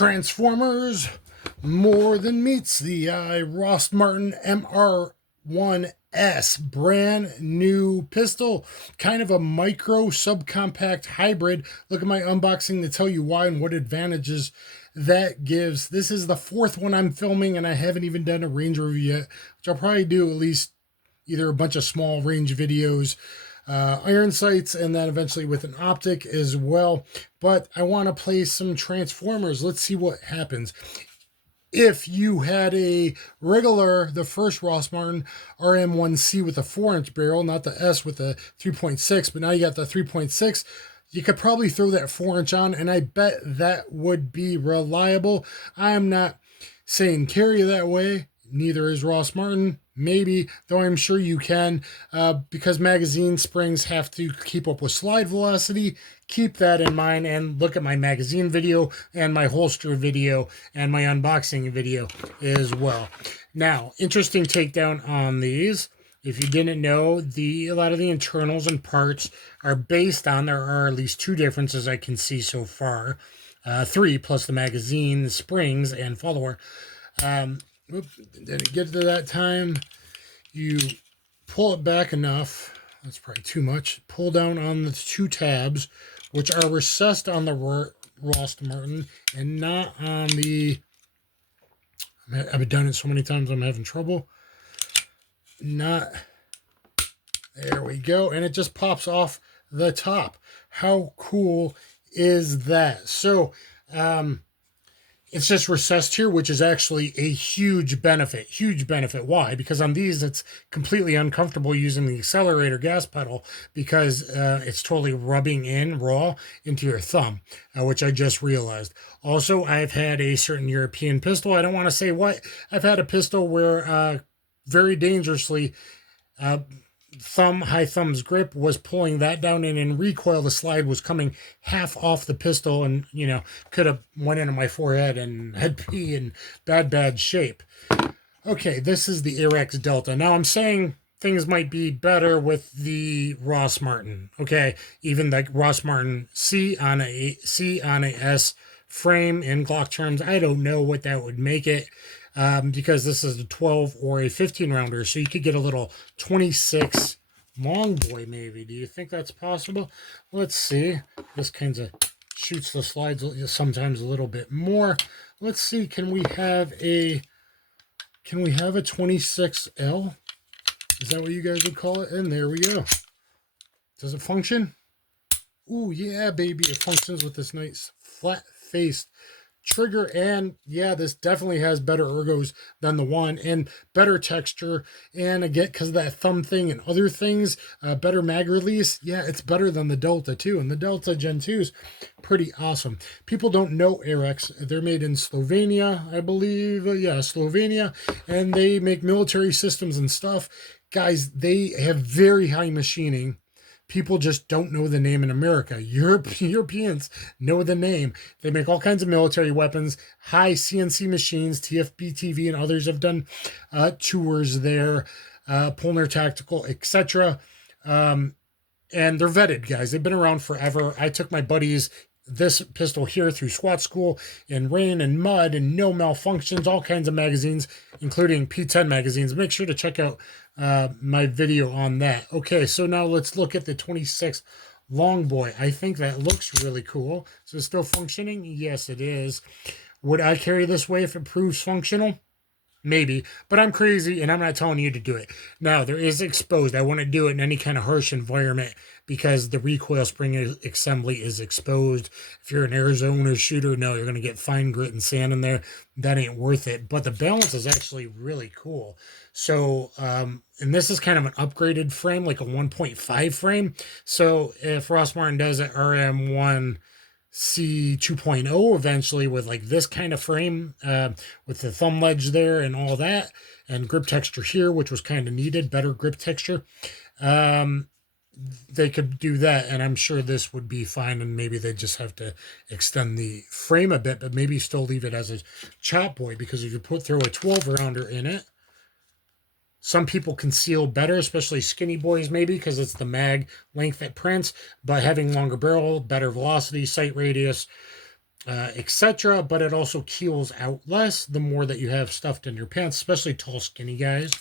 Transformers, more than meets the eye. ROST MARTIN RM1S, brand new pistol, kind of a micro subcompact hybrid. Look at my unboxing to tell you why and what advantages that gives. This is the fourth one I'm filming, and I haven't even done a range review yet, which I'll probably do at least either a bunch of small range videos, iron sights, and then eventually with an optic as well. But I want to play some Transformers. Let's see what happens. If you had a regular, the first ROST MARTIN RM1C with a 4-inch barrel, not the S with the 3.6, but now you got the 3.6, you could probably throw that 4-inch on, and I bet that would be reliable. I am not saying carry that way. Neither is ROST MARTIN. Maybe, though I'm sure you can, because magazine springs have to keep up with slide velocity. Keep that in mind and look at my magazine video and my holster video and my unboxing video as well. Now, interesting takedown on these. If you didn't know, a lot of the internals and parts are based on, there are at least 2 differences I can see so far. 3 plus the magazine, the springs, and follower. Didn't get to that time. You pull it back enough. That's probably too much. Pull down on the 2 tabs, which are recessed on the ROST MARTIN and not on the... I've done it so many times I'm having trouble. Not... There we go. And it just pops off the top. How cool is that? So, it's just recessed here, which is actually a huge benefit. Huge benefit. Why? Because on these, it's completely uncomfortable using the accelerator gas pedal because it's totally rubbing in raw into your thumb, which I just realized. Also, I've had a certain European pistol. I don't want to say what. I've had a pistol where very dangerously... high thumb's grip was pulling that down, and in recoil the slide was coming half off the pistol, and could have went into my forehead and had pee in bad shape. Okay, this is the Arex Delta. Now I'm saying things might be better with the ROST MARTIN. Okay, even the ROST MARTIN C on a S frame in Glock terms, I don't know what that would make it. Because this is a 12 or a 15 rounder, so you could get a little 26 long boy maybe. Do you think that's possible? Let's see. This kind of shoots the slides sometimes a little bit more. Let's see. Can we have a 26L? Is that what you guys would call it? And there we go. Does it function? Ooh, yeah, baby. It functions with this nice flat-faced trigger, and yeah, this definitely has better ergos than the one, and better texture, and again, because of that thumb thing and other things, better mag release. Yeah, it's better than the Delta too, and the Delta Gen 2 is pretty awesome. People don't know Arex. They're made in Slovenia, I believe. Yeah, Slovenia, and they make military systems and stuff. Guys, they have very high machining. People just don't know the name in America. Europeans know the name. They make all kinds of military weapons, high CNC machines. TFB TV and others have done tours there, Polner Tactical, etc. And they're vetted, guys. They've been around forever. I took my buddies this pistol here through SWAT school in rain and mud and no malfunctions, all kinds of magazines, including P10 magazines. Make sure to check out my video on that. Okay, so now let's look at the 26 long boy. I think that looks really cool. So it's still functioning? Yes, it is. Would I carry this way if it proves functional? Maybe, but I'm crazy and I'm not telling you to do it. Now, there is exposed. I want to do it in any kind of harsh environment because the recoil spring assembly is exposed. If you're an Arizona shooter, no, you're going to get fine grit and sand in there. That ain't worth it. But the balance is actually really cool. So, and this is kind of an upgraded frame, like a 1.5 frame. So if ROST MARTIN does it, RM1sc 2.0 eventually with like this kind of frame with the thumb ledge there and all that, and grip texture here, which was kind of needed, better grip texture. They could do that, and I'm sure this would be fine, and maybe they just have to extend the frame a bit, but maybe still leave it as a chop boy, because if you throw a 12 rounder in it, some people conceal better, especially skinny boys maybe, because it's the mag length that prints, but having longer barrel, better velocity, sight radius, etc. But it also keels out less the more that you have stuffed in your pants, especially tall, skinny guys.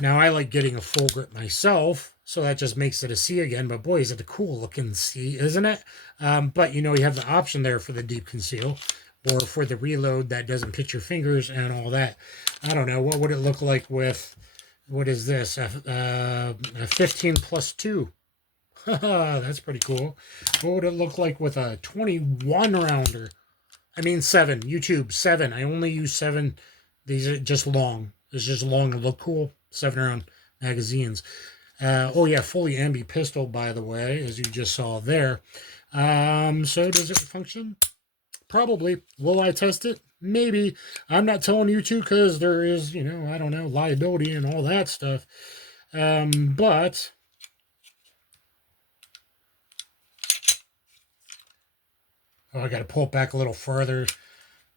Now, I like getting a full grip myself, so that just makes it a C again. But boy, is it a cool looking C, isn't it? But you know, you have the option there for the deep conceal or for the reload that doesn't pitch your fingers and all that. I don't know. What would it look like with, what is this? A 15 plus 2. That's pretty cool. What would it look like with a 21 rounder? I mean 7. YouTube 7. I only use 7. These are just long. It's just long and look cool. 7-round magazines. Oh yeah, fully ambi pistol, by the way, as you just saw there. So does it function? Probably. Will I test it? Maybe. I'm not telling you to because there is, you know, I don't know, liability and all that stuff. But oh, I got to pull it back a little further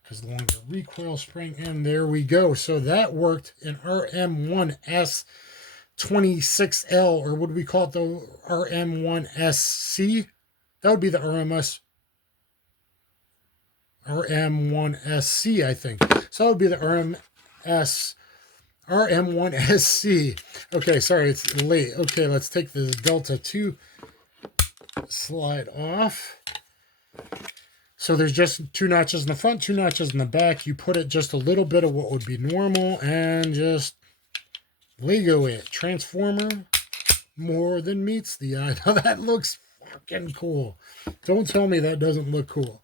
because longer recoil spring, and there we go. So that worked in RM1S 26L, or what do we call it, the RM1sc? That would be the RM1sc, I think. So that would be the RM1sc. Okay, sorry, it's late. Okay, let's take the Delta 2 slide off. So there's just 2 notches in the front, 2 notches in the back. You put it just a little bit of what would be normal and just Lego it. Transformer more than meets the eye. Now that looks fucking cool. Don't tell me that doesn't look cool.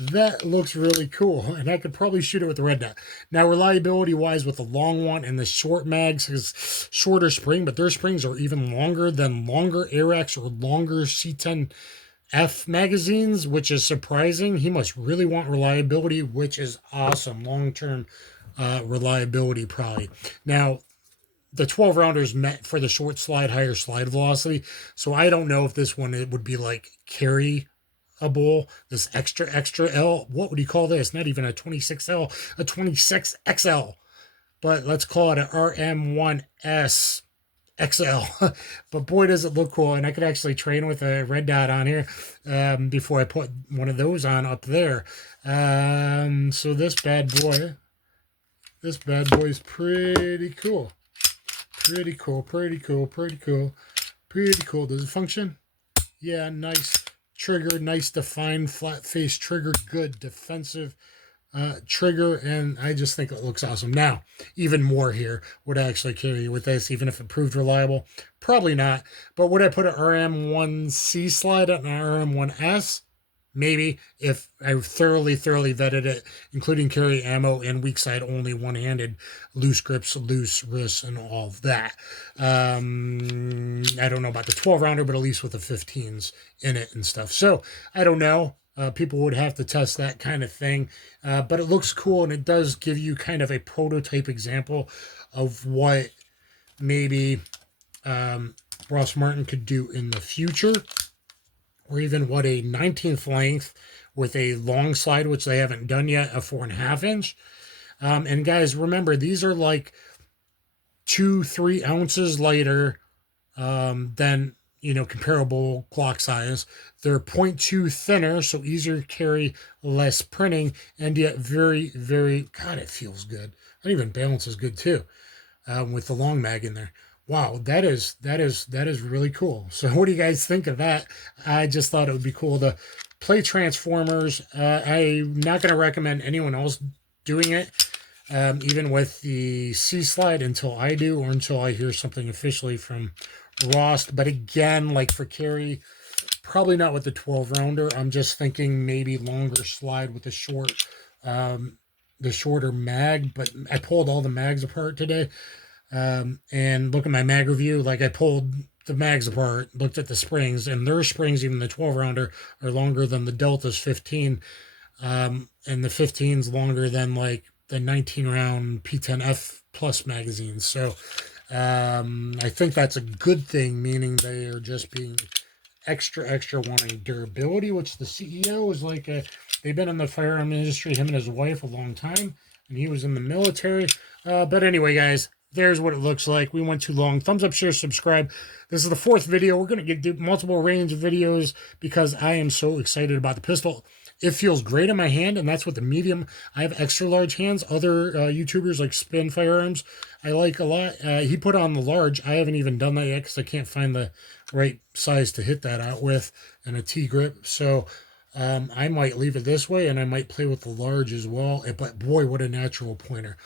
That looks really cool, and I could probably shoot it with the red dot. Now, reliability-wise, with the long one and the short mags, is shorter spring, but their springs are even longer than longer Arex or longer C10F magazines, which is surprising. He must really want reliability, which is awesome. Long-term reliability, probably. Now, the 12 rounders meant for the short slide, higher slide velocity. So I don't know if this one, it would be like carryable, this extra L. What would you call this? Not even a 26L, a 26XL. But let's call it an RM1S XL. But boy, does it look cool. And I could actually train with a red dot on here before I put one of those on up there. So this bad boy is pretty cool. Pretty cool. Does it function? Yeah, nice trigger, nice defined flat face trigger, good defensive trigger, and I just think it looks awesome. Now, even more here, would I actually carry with this, even if it proved reliable? Probably not, but would I put an RM1C slide on an RM1S? Maybe, if I thoroughly vetted it, including carry ammo and weak side only, one-handed, loose grips, loose wrists, and all of that. I don't know about the 12-rounder, but at least with the 15s in it and stuff. So, I don't know. People would have to test that kind of thing. But it looks cool, and it does give you kind of a prototype example of what maybe ROST Martin could do in the future, or even what a 19th length with a long slide, which they haven't done yet, a 4.5 inch. And guys, remember, these are like 2-3 ounces lighter than, you know, comparable Glock size. They're 0.2 thinner, so easier to carry, less printing, and yet very, God, it feels good. And even balances good too, with the long mag in there. Wow, that is really cool. So what do you guys think of that? I just thought it would be cool to play Transformers. I'm not going to recommend anyone else doing it, even with the C slide, until I do, or until I hear something officially from ROST. But again, like for carry, probably not with the 12-rounder. I'm just thinking maybe longer slide with the shorter mag. But I pulled all the mags apart today. And look at my mag review, like I pulled the mags apart, looked at the springs, and their springs, even the 12-rounder, are longer than the Delta's 15, and the 15's longer than like the 19-round P10F plus magazines. So I think that's a good thing, meaning they are just being extra wanting durability, which the CEO is like they've been in the firearm industry, him and his wife, a long time, and he was in the military. But anyway, guys, there's what it looks like. We went too long. Thumbs up, share, subscribe. This is the 4th video. We're going to do multiple range of videos because I am so excited about the pistol. It feels great in my hand, and that's what the medium. I have extra large hands. Other YouTubers like Spin Firearms, I like a lot. He put on the large. I haven't even done that yet because I can't find the right size to hit that out with, and a T-grip. So I might leave it this way, and I might play with the large as well. But boy, what a natural pointer.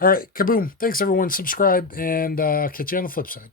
All right, kaboom. Thanks, everyone. Subscribe, and catch you on the flip side.